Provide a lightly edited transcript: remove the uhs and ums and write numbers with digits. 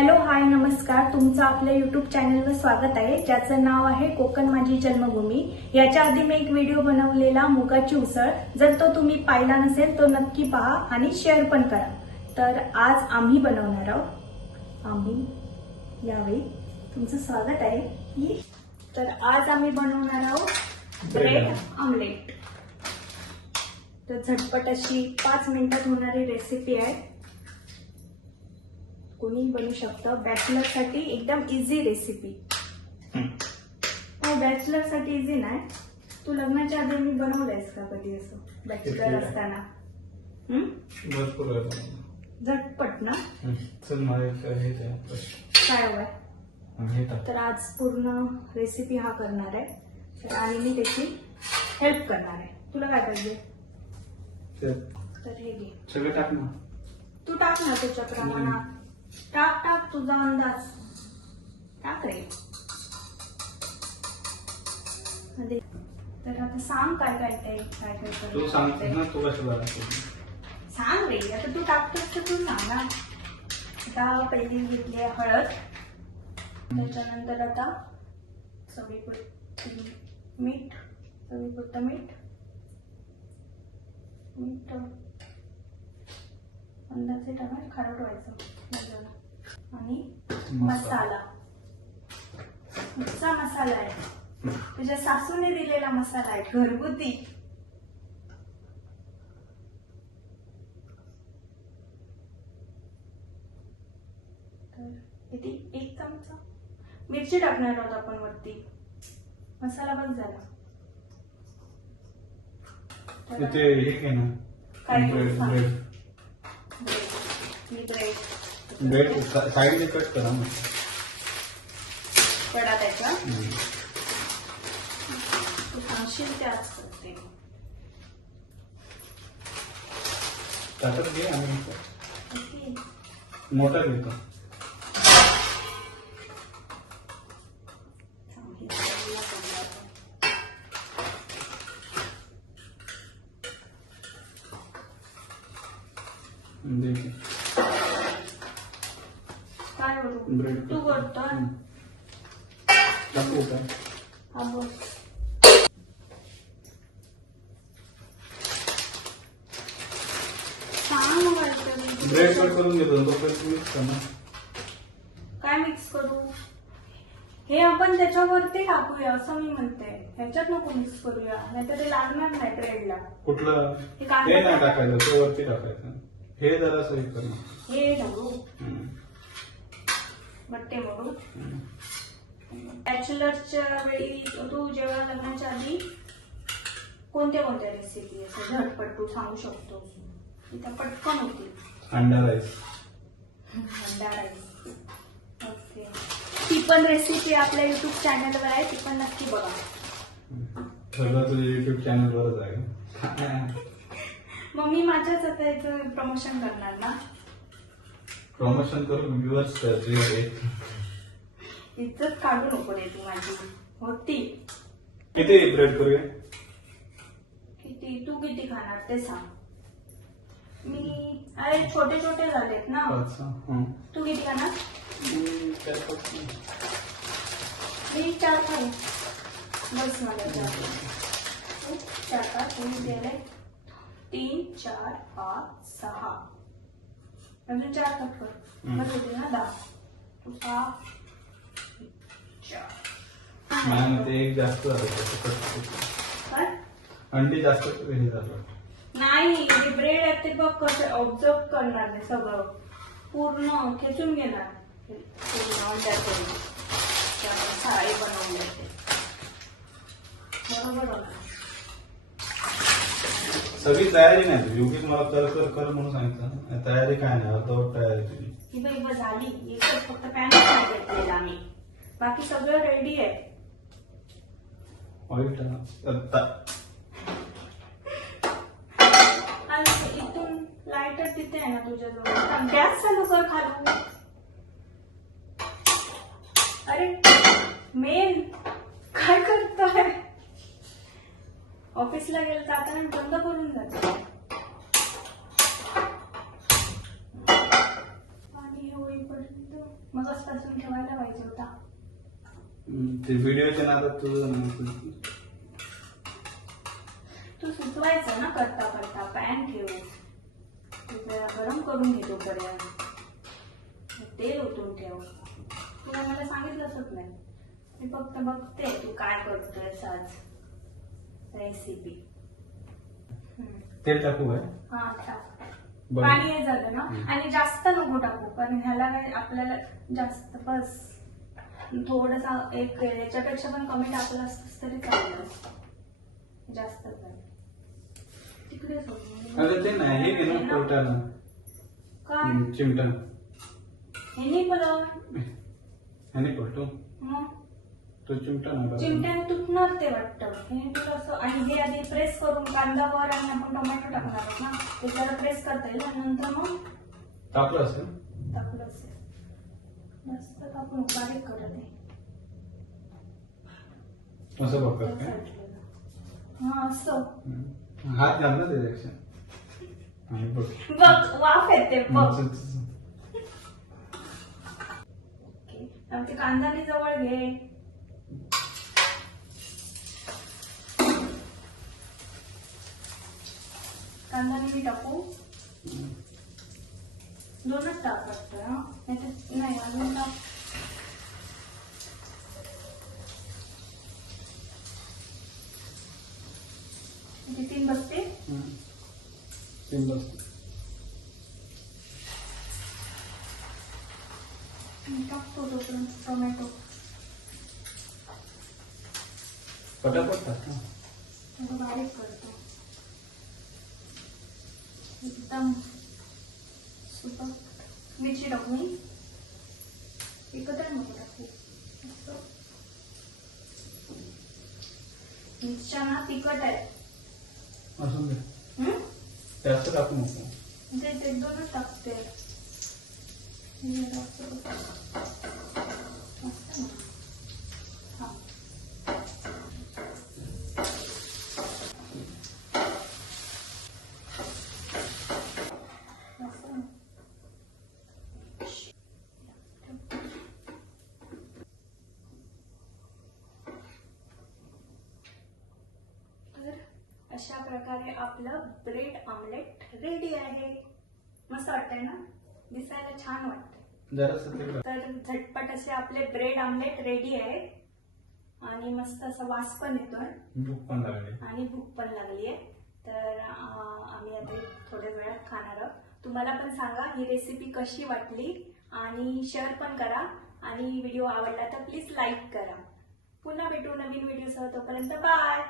Hello hi नमस्कार, तुमचं आपल्या यूट्यूब चॅनलवर स्वागत आहे, ज्याचं नाव आहे कोकण माझी जन्मभूमी। याच्या आधी मी एक व्हिडिओ बनवलेला मुगाची उसळ, जर तो तुम्ही पाहिला नसेल तो नक्की पहा आणि शेअर पण करा। तर आज आम्ही बनवणार आहोत, यावेळी तुमचं स्वागत आहे। तर आज आम्ही बनवणार आहोत ब्रेड ऑमलेट। तर झटपट अशी 5 मिनिटात होणारी रेसिपी आहे, कोणी बनवू शकतं। बॅचलर साठी एकदम इझी रेसिपी। हो, बॅचलर साठी इझी नाही, तू लग्नाच्या आधी मी बनवलंयस का कधी असं बॅचलर असताना? भरपूर झटपट ना। चल काय हवंय? तर आज पूर्ण रेसिपी हा करणार आहे, तर आणि मी त्याची हेल्प करणार आहे। तुला काय पाहिजे? तर हे घे, सगळं टाक ना। तू टाक ना त्याच्या प्रमाणात, टाक तुझा अंदाज टाक रे। तर आता सांग काय काय तू सांग ना, तू कसं बनवतो सांग रे। आता तू टाकतोस तर तू सांग ना। आता पहिली घेतली आहे हळद, त्याच्यानंतर आता चवीपुरतं मीठ, अंदाजे टाका, खारट व्हायचं। आणि मसाला, नुसता मसाला आहे, तुझ्या सासूने दिलेला मसाला आहे, घरगुती। तर किती? 1 चमचा मिरची टाकणार आहोत आपण वरती। मसाला बंद झाला। ते एक आहे ना, काय ब्रेड साईडने कट करा ना, कडा त्याचा तू सांगशील ते आज करते। त्यातच घे आणि मोठा घेतो। काय करू? तू करतो टाकू का? हा बोल। सांग काहीतरी। ब्रेड कट करून घेतो, तो मिक्स कर ना। काय मिक्स करू? हे आपण त्याच्यावरती टाकूया असं मी म्हणते, ह्याच्यात नको मिक्स करूया, नाहीतर ते लागणार नाही ब्रेडला। कुठलं? हे नाही टाकायचं, तो वरती टाकायचं। हे जरा सही कर ना, हे टाकू बट्टे बघू। बॅचलरच्या वेळी तू जेव्हा लग्नाच्या आधी कोणत्या रेसिपी असं झटपट तू सांगू शकतो, इथं पटकन होती? अंडा राईस। ओके, ती पण रेसिपी आपल्या युट्यूब चॅनलवर आहे, ती पण नक्की बघा। सगळं तुझ्या युट्यूब चॅनलवरच आहे। मग मी माझ्याच आता याचं प्रमोशन करणार ना। प्रमोशन करून व्ह्यूअर्स करते, इज्जत काढू नको रे तू माझी होती। किती ब्रेड करूया? किती? तू किती खाणार ते सांग। मी अरे छोटे छोटे झालेत ना। तू किती खाणार? मी 4 खाऊ, बस मला 4 का? तुम्ही गेले 3, 4, 5, 6 अजून 4 कट कर, बस होते ना 10। तू 6, 4 ते एक जास्त झालं, अंडी जास्त हे झालं नाही। हे ब्रेड आहे ते बघ कसं ऑब्झर्व करणार नाही, सगळं पूर्ण खेचून घेणार। साडी बनवले बरोबर होणार। सगळी तयारी नाही तुझी, उगीच मला कर म्हणून सांगितलं। तयारी काय नाही, अर्धवट तयारी तुझी। ही बाई झाली, एकच फक्त पॅन घेतलेला आम्ही, बाकी सगळं रेडी आहे। ऑइल इथून लायटर तिथे आहे ना तुझ्याजवळ, गॅस चालू कर खालून। अरे मेन काय करतोय? ऑफिसला गेलं जाताना बंद करून जातो। पाणी हे होईपर्यंत तोपर्यंत मग आजपासून ठेवायला पाहिजे होता. ते व्हिडिओच्या नादात तुझं तू सुचवायचं ना करता करता पॅन ठेव, जरा गरम करून घेतो पर्यंत, तेल ओतून ठेव. तुला मला सांगितलंच नाही, मी फक्त बघते तू काय करतोय आज रेसिपी. तेल टाकू काय? हा टाक. बरं. पाणी हे झालं ना, आणि जास्त नको टाकू कारण ह्याला काय आपल्याला जास्त बस थोडसा एक याच्यापेक्षा पण कमी टाकलं असतं तरी चालेल, जास्त पण तिकडे सोड. अगं ते नाही हे घे ना पोटाला काय चिमटा हे नाही बरं ह्याने पलटू मग तो चिमटा नव्हता. चिमट्याने तुटणार ते वाटतं. हे तुला असं, आणि हे आधी प्रेस करून कांदावर आणि आपण टोमॅटो टाकणार आहोत ना, ते जरा प्रेस करता येईल आणि नंतर मग टाकलं असेल टाकलं असेल. मस्त टाकून बारीक करत आहे. असं बघतात काय? हा असं हात घाल ना त्याच्यापेक्षा आणि बघ बघ वाफ येते बघ. ओके. आणि ते कांदाने जवळ घे. कांदाने मी टाकू, दोनच टाक वाटतं हा, नाही अजून टाक. तीन बसते. टाकतो तोपर्यंत टोमॅटो पटापट टाक ना. थोडं बारीक करतो एकदम सुपर. मिरची टाकू मी एकत्र नको टाकू. मिरच्या ना तिखट आहे. असून दे जास्त टाकू नको. ते दोनच टाकते. अशा प्रकारे आपलं ब्रेड ऑमलेट रेडी आहे. मस्त वाटतंय ना, दिसायला छान वाटतंय. जरा तर झटपट असे आपले ब्रेड ऑमलेट रेडी आहे आणि मस्त असा वास पण येतोय भूक पण लागली आणि भूक पण लागली आहे. तर आम्ही आता थोड्या वेळात खाणार आहोत. तुम्हाला पण सांगा ही रेसिपी कशी वाटली आणि शेअर पण करा, आणि व्हिडिओ आवडला तर प्लीज लाईक करा. पुन्हा भेटू नवीन व्हिडिओसह, तोपर्यंत बाय.